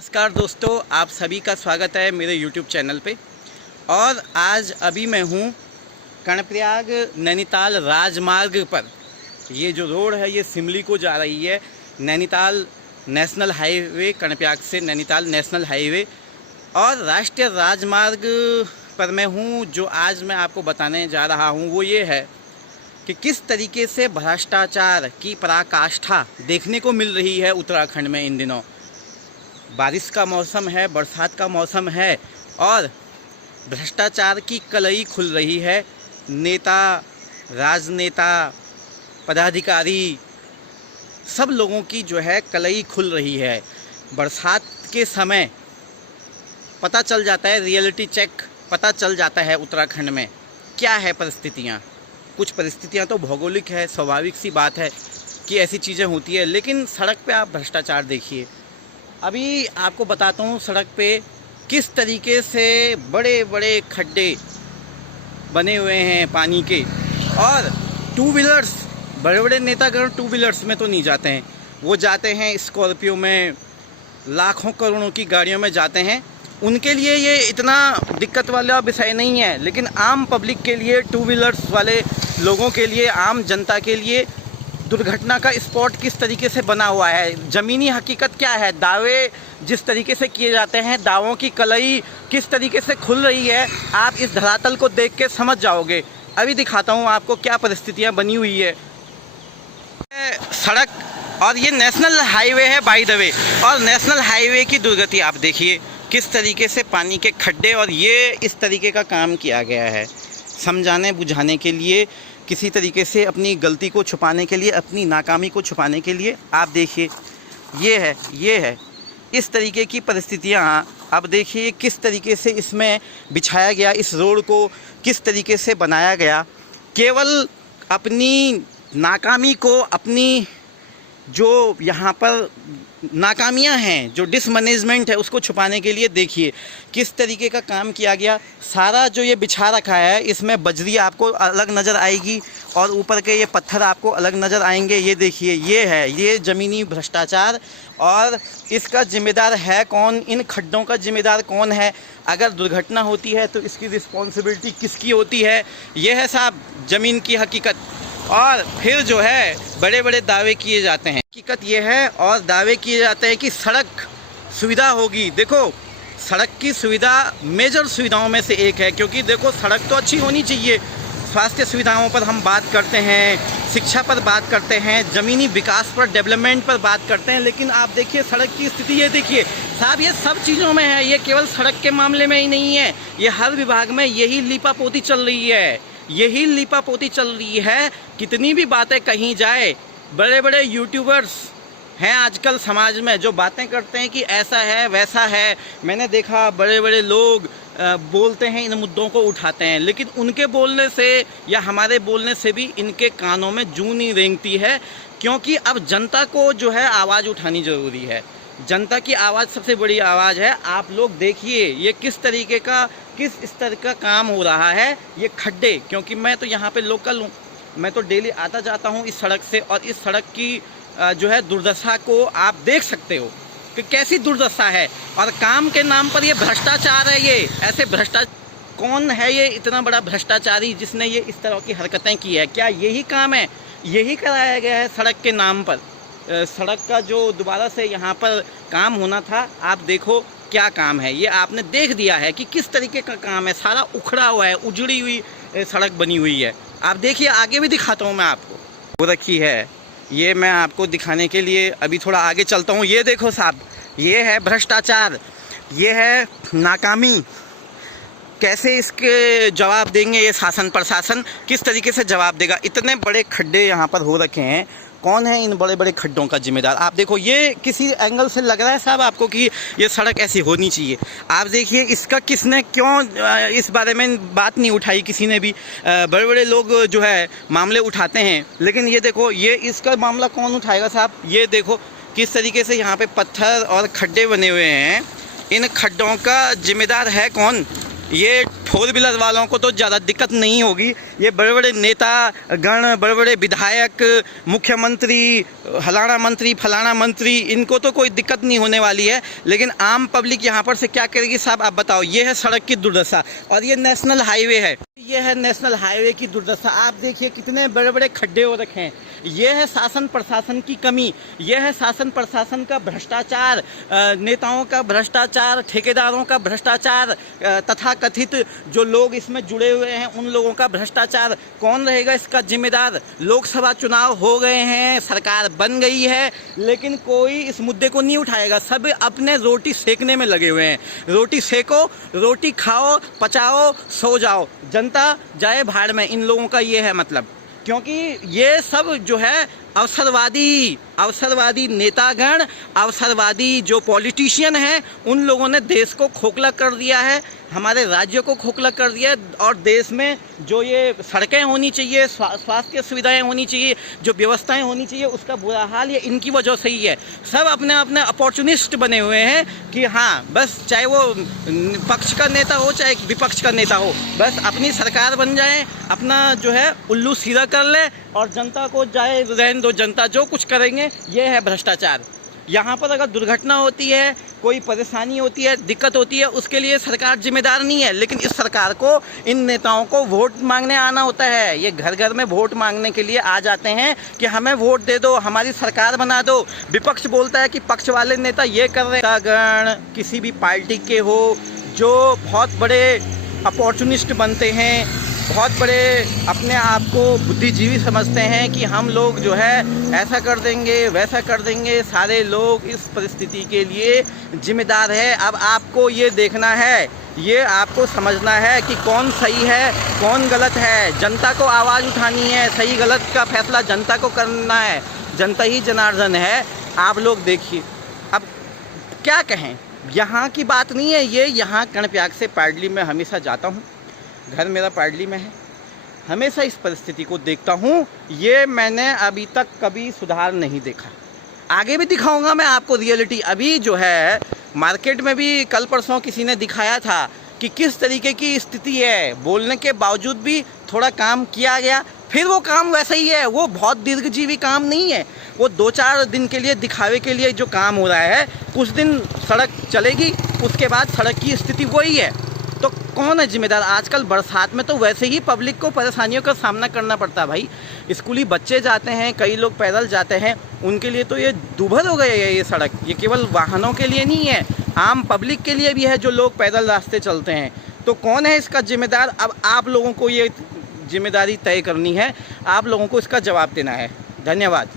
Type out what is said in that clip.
नमस्कार दोस्तों, आप सभी का स्वागत है मेरे YouTube चैनल पे। और आज अभी मैं हूँ कर्णप्रयाग नैनीताल राजमार्ग पर। ये जो रोड है ये सिमली को जा रही है, नैनीताल नेशनल हाईवे, कर्णप्रयाग से नैनीताल नेशनल हाईवे। और राष्ट्रीय राजमार्ग पर मैं हूँ। जो आज मैं आपको बताने जा रहा हूँ वो ये है कि किस तरीके से भ्रष्टाचार की पराकाष्ठा देखने को मिल रही है उत्तराखंड में इन दिनों। बारिश का मौसम है, बरसात का मौसम है और भ्रष्टाचार की कलई खुल रही है। नेता, राजनेता, पदाधिकारी, सब लोगों की जो है कलई खुल रही है। बरसात के समय पता चल जाता है, रियलिटी चेक पता चल जाता है उत्तराखंड में क्या है परिस्थितियाँ। कुछ परिस्थितियाँ तो भौगोलिक है, स्वाभाविक सी बात है कि ऐसी चीज़ें होती है, लेकिन सड़क पे आप भ्रष्टाचार देखिए। अभी आपको बताता हूँ सड़क पे किस तरीके से बड़े बड़े खड्डे बने हुए हैं पानी के। और टू व्हीलर्स, बड़े बड़े नेतागण टू व्हीलर्स में तो नहीं जाते हैं, वो जाते हैं स्कॉर्पियो में, लाखों करोड़ों की गाड़ियों में जाते हैं। उनके लिए ये इतना दिक्कत वाला विषय नहीं है, लेकिन आम पब्लिक के लिए, टू व्हीलर्स वाले लोगों के लिए, आम जनता के लिए दुर्घटना का स्पॉट किस तरीके से बना हुआ है। ज़मीनी हकीकत क्या है, दावे जिस तरीके से किए जाते हैं, दावों की कलई किस तरीके से खुल रही है, आप इस धरातल को देख के समझ जाओगे। अभी दिखाता हूँ आपको क्या परिस्थितियाँ बनी हुई है सड़क। और ये नेशनल हाईवे है बाय द वे, और नेशनल हाईवे की दुर्गति आप देखिए किस तरीके से पानी के खड्डे। और ये इस तरीके का काम किया गया है समझाने बुझाने के लिए, किसी तरीके से अपनी गलती को छुपाने के लिए, अपनी नाकामी को छुपाने के लिए। आप देखिए ये है इस तरीके की परिस्थितियाँ। अब देखिए किस तरीके से इसमें बिछाया गया, इस रोड को किस तरीके से बनाया गया, केवल अपनी नाकामी को, अपनी जो यहाँ पर नाकामियाँ हैं, जो डिसमैनेजमेंट है, उसको छुपाने के लिए देखिए किस तरीके का काम किया गया। सारा जो ये बिछा रखा है, इसमें बजरी आपको अलग नज़र आएगी और ऊपर के ये पत्थर आपको अलग नज़र आएंगे। ये देखिए ये ज़मीनी भ्रष्टाचार। और इसका जिम्मेदार है कौन, इन खड्डों का जिम्मेदार कौन है। अगर दुर्घटना होती है तो इसकी रिस्पॉन्सिबिलिटी किसकी होती है। ये है साहब ज़मीन की हकीकत। और फिर जो है बड़े बड़े दावे किए जाते हैं। हकीकत ये है और दावे किए जाते हैं कि सड़क सुविधा होगी। देखो सड़क की सुविधा मेजर सुविधाओं में से एक है, क्योंकि देखो सड़क तो अच्छी होनी चाहिए। स्वास्थ्य सुविधाओं पर हम बात करते हैं, शिक्षा पर बात करते हैं, ज़मीनी विकास पर, डेवलपमेंट पर बात करते हैं, लेकिन आप देखिए सड़क की स्थिति ये देखिए साहब। ये सब चीज़ों में है, ये केवल सड़क के मामले में ही नहीं है, ये हर विभाग में यही लीपापोती चल रही है, यही लीपापोती चल रही है। कितनी भी बातें कहीं जाए, बड़े बड़े यूट्यूबर्स हैं आजकल समाज में जो बातें करते हैं कि ऐसा है वैसा है। मैंने देखा बड़े बड़े लोग बोलते हैं, इन मुद्दों को उठाते हैं, लेकिन उनके बोलने से या हमारे बोलने से भी इनके कानों में जूं नहीं रेंगती है। क्योंकि अब जनता को जो है आवाज़ उठानी ज़रूरी है। जनता की आवाज़ सबसे बड़ी आवाज़ है। आप लोग देखिए ये किस तरीके का, किस स्तर का काम हो रहा है। ये खड्डे, क्योंकि मैं तो यहाँ पे लोकल हूँ, मैं तो डेली आता जाता हूँ इस सड़क से, और इस सड़क की जो है दुर्दशा को आप देख सकते हो कि कैसी दुर्दशा है। और काम के नाम पर ये भ्रष्टाचार है। ये ऐसे भ्रष्टाचार, कौन है ये इतना बड़ा भ्रष्टाचारी जिसने ये इस तरह की हरकतें की है। क्या यही काम है, यही कराया गया है सड़क के नाम पर। सड़क का जो दोबारा से यहाँ पर काम होना था, आप देखो क्या काम है। ये आपने देख दिया है कि किस तरीके का काम है। सारा उखड़ा हुआ है, उजड़ी हुई सड़क बनी हुई है। आप देखिए, आगे भी दिखाता हूँ मैं आपको। वो रखी है, ये मैं आपको दिखाने के लिए अभी थोड़ा आगे चलता हूँ। ये देखो साहब, ये है भ्रष्टाचार, ये है नाकामी। कैसे इसके जवाब देंगे ये शासन प्रशासन, किस तरीके से जवाब देगा। इतने बड़े खड्डे यहाँ पर हो रखे हैं, कौन है इन बड़े बड़े खड्डों का जिम्मेदार। आप देखो ये किसी एंगल से लग रहा है साहब आपको कि ये सड़क ऐसी होनी चाहिए। आप देखिए इसका किसने क्यों इस बारे में बात नहीं उठाई किसी ने भी। बड़े बड़े लोग जो है मामले उठाते हैं, लेकिन ये देखो ये इसका मामला कौन उठाएगा साहब। ये देखो किस तरीके से यहाँ पे पत्थर और खड्डे बने हुए हैं। इन खड्डों का जिम्मेदार है कौन। ये फोर व्हीलर वालों को तो ज़्यादा दिक्कत नहीं होगी। ये बड़े बड़े नेता गण, बड़े बड़े विधायक, मुख्यमंत्री, फलाना मंत्री, इनको तो कोई दिक्कत नहीं होने वाली है। लेकिन आम पब्लिक यहाँ पर से क्या करेगी साहब, आप बताओ। ये है सड़क की दुर्दशा और ये नेशनल हाईवे है। ये है नेशनल हाईवे की दुर्दशा। आप देखिए कितने बड़े बड़े खड्डे हो रखे हैं। ये है शासन प्रशासन की कमी, ये है शासन प्रशासन का भ्रष्टाचार, नेताओं का भ्रष्टाचार, ठेकेदारों का भ्रष्टाचार, तथा कथित जो लोग इसमें जुड़े हुए हैं उन लोगों का भ्रष्टाचार। कौन रहेगा इसका जिम्मेदार? लोकसभा चुनाव हो गए हैं, सरकार बन गई है, लेकिन कोई इस मुद्दे को नहीं उठाएगा। सब अपने रोटी सेकने में लगे हुए हैं। रोटी सेको, रोटी खाओ, पचाओ, सो जाओ, जनता जाए भाड़ में। इन लोगों का ये है मतलब, क्योंकि ये सब जो है अवसरवादी नेतागण, अवसरवादी जो पॉलिटिशियन हैं, उन लोगों ने देश को खोखला कर दिया है, हमारे राज्य को खोखला कर दिया है। और देश में जो ये सड़कें होनी चाहिए, स्वास्थ्य सुविधाएं होनी चाहिए, जो व्यवस्थाएं होनी चाहिए, उसका बुरा हाल ये इनकी वजह से ही है। सब अपने अपने अपॉर्चुनिस्ट बने हुए हैं कि हाँ बस, चाहे वो पक्ष का नेता हो चाहे विपक्ष का नेता हो, बस अपनी सरकार बन जाए, अपना जो है उल्लू सीधा कर ले और जनता को जाए रहने दो। जनता जो कुछ करेंगे, ये है भ्रष्टाचार। यहाँ पर अगर दुर्घटना होती है, कोई परेशानी होती है, दिक्कत होती है, उसके लिए सरकार जिम्मेदार नहीं है। लेकिन इस सरकार को, इन नेताओं को वोट मांगने आना होता है। ये घर घर में वोट मांगने के लिए आ जाते हैं कि हमें वोट दे दो, हमारी सरकार बना दो। विपक्ष बोलता है कि पक्ष वाले नेता ये कर रहे हैं। गण किसी भी पार्टी के हो, जो बहुत बड़े अपॉर्चुनिस्ट बनते हैं, बहुत बड़े अपने आप को बुद्धिजीवी समझते हैं कि हम लोग जो है ऐसा कर देंगे, वैसा कर देंगे, सारे लोग इस परिस्थिति के लिए जिम्मेदार है। अब आपको ये देखना है, ये आपको समझना है कि कौन सही है, कौन गलत है। जनता को आवाज़ उठानी है, सही गलत का फैसला जनता को करना है। जनता ही जनार्दन है। आप लोग देखिए, अब क्या कहें, यहाँ की बात नहीं है ये। यहाँ कर्णप्रयाग से पाडली में हमेशा जाता हूँ, घर मेरा पाडली में है, हमेशा इस परिस्थिति को देखता हूँ। ये मैंने अभी तक कभी सुधार नहीं देखा। आगे भी दिखाऊंगा मैं आपको रियलिटी। अभी जो है मार्केट में भी कल परसों किसी ने दिखाया था कि किस तरीके की स्थिति है। बोलने के बावजूद भी थोड़ा काम किया गया, फिर वो काम वैसा ही है। वो बहुत दीर्घजीवी काम नहीं है। वो 2-4 दिन के लिए दिखावे के लिए जो काम हो रहा है, कुछ दिन सड़क चलेगी, उसके बाद सड़क की स्थिति वही है। तो कौन है जिम्मेदार? आजकल बरसात में तो वैसे ही पब्लिक को परेशानियों का सामना करना पड़ता है भाई। स्कूली बच्चे जाते हैं, कई लोग पैदल जाते हैं, उनके लिए तो ये दुभर हो गई है ये सड़क। ये केवल वाहनों के लिए नहीं है, आम पब्लिक के लिए भी है, जो लोग पैदल रास्ते चलते हैं। तो कौन है इसका जिम्मेदार? अब आप लोगों को ये जिम्मेदारी तय करनी है, आप लोगों को इसका जवाब देना है। धन्यवाद।